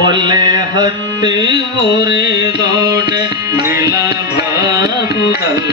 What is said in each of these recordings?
ಒಲೆ ಹತ್ತಿ ಉರಿದೋಡೆ ನಿಲ ಬಾಬುದಲ್ಲ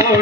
Lord.